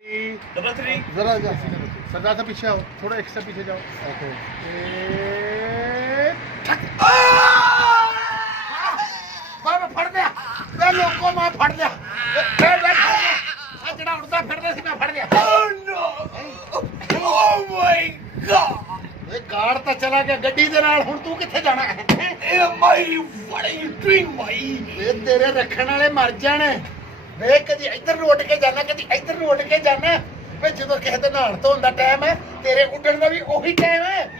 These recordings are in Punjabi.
डबल थ्री जरा सरदार से पीछे आओ, थोड़ा एक से पीछे जाओ। फड़ दिया लोगों मैं फड़ दिया ਜਿਹੜਾ ਉੜਦਾ ਫਿਰਦਾ ਸੀ ਮੈਂ ਫੜ ਲਿਆ। ਇਹ ਗਾਰਡ ਤਾਂ ਚਲਾ ਗਿਆ ਗੱਡੀ ਦੇ ਨਾਲ, ਹੁਣ ਤੂੰ ਕਿੱਥੇ ਜਾਣਾ ਹੈ? ਇਹ ਤੇਰੇ ਰੱਖਣ ਵਾਲੇ ਮਰ ਜਾਣ ਵੇ, ਕਦੀ ਇੱਧਰ ਨੂੰ ਉੱਡ ਕੇ ਜਾਣਾ, ਕਦੀ ਇੱਧਰ ਨੂੰ ਉੱਡ ਕੇ ਜਾਣਾ ਵੇ। ਜਦੋਂ ਕਿਸੇ ਦੇ ਨਹਾਉਣ ਧੋਣ ਦਾ ਟਾਈਮ ਹੈ, ਤੇਰੇ ਉੱਡਣ ਦਾ ਵੀ ਉਹੀ ਟਾਈਮ ਹੈ।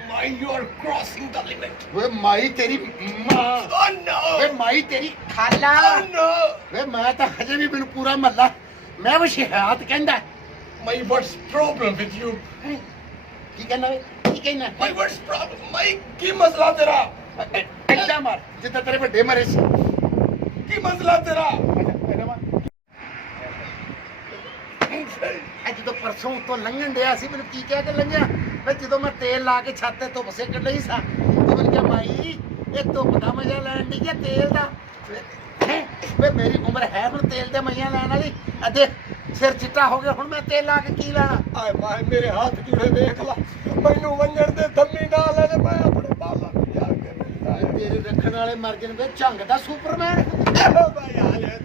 ਵੇ ਮਾਈ ਤੇਰੀ ਮਾਂ, ਵੇ ਮਾਈ ਤੇਰੀ ਖਾਲਾ, ਵੇ ਮੈਂ ਤਾਂ ਹਜੇ ਵੀ ਮੈਨੂੰ ਪੂਰਾ ਮਹੱਲਾ ਮੈਂ ਵਸ਼ਿਆਤ ਕਹਿੰਦਾ। My worst problem with you. ਕੀ ਕਹਿੰਦਾ ਵੇ, ਕੀ ਕਹਿੰਦਾ? My worst problem. My ਕੀ ਮਸਲਾ ਤੇਰਾ? ਐਡਾ ਮਾਰ ਜਿੱਦਾਂ ਤੇਰੇ ਵੱਡੇ ਮਰੇ ਸੀ। ਕੀ ਮਸਲਾ ਤੇਰਾ? ਅੱਜ ਜਦੋਂ ਪਰਸੋਂ ਉੱਤੋਂ ਲੰਘਣ ਡਿਆ ਸੀ, ਮੈਨੂੰ ਕੀ ਕਹਿ ਕੇ ਲੰਘਿਆ ਵੇ? ਜਦੋਂ ਮੈਂ ਤੇਲ ਲਾ ਕੇ ਛੱਤ ਤੇ ਧੁੱਪ ਸੇਕਣ ਲਈ ਸਾਂ, ਤੇ ਮੈਨੂੰ ਕਿਹਾ ਮਾਈ ਇਹ ਧੁੱਪ ਦਾ ਮਜ਼ਾ ਲੈਣ ਦੀ ਜਾਂ ਤੇਲ ਦਾ? ਵੇ ਮੇਰੀ ਉਮਰ ਹੈ ਹੁਣ ਤੇਲ ਦੇ ਮਜ਼ਾ ਲੈਣ ਵਾਲੀ। ਅਦੇ ਸਿਰ ਚਿੱਟਾ ਹੋ ਗਿਆ, ਹੁਣ ਮੈਂ ਤੇਲ ਲਾ ਕੇ ਕੀ ਲੈਣਾ? ਆਏ ਮਾਏ ਮੇਰੇ ਹੱਥ ਜੁੜੇ ਦੇਖ ਲਾ, ਮੈਨੂੰ ਵੰਜਣ ਦੇ ਥੰਮੀ ਨਾਲ ਲੈ, ਮੈਂ ਆਪਣੇ ਬਾਲਾਂ ਨੂੰ ਜਾ ਕੇ ਤੇਰੇ ਰੱਖਣ ਵਾਲੇ ਮਰ ਗਏ ਵੇ, ਝੰਗ ਦਾ ਸੁਪਰਮੈਨ। ਭਾਈ ਹਾਲੇ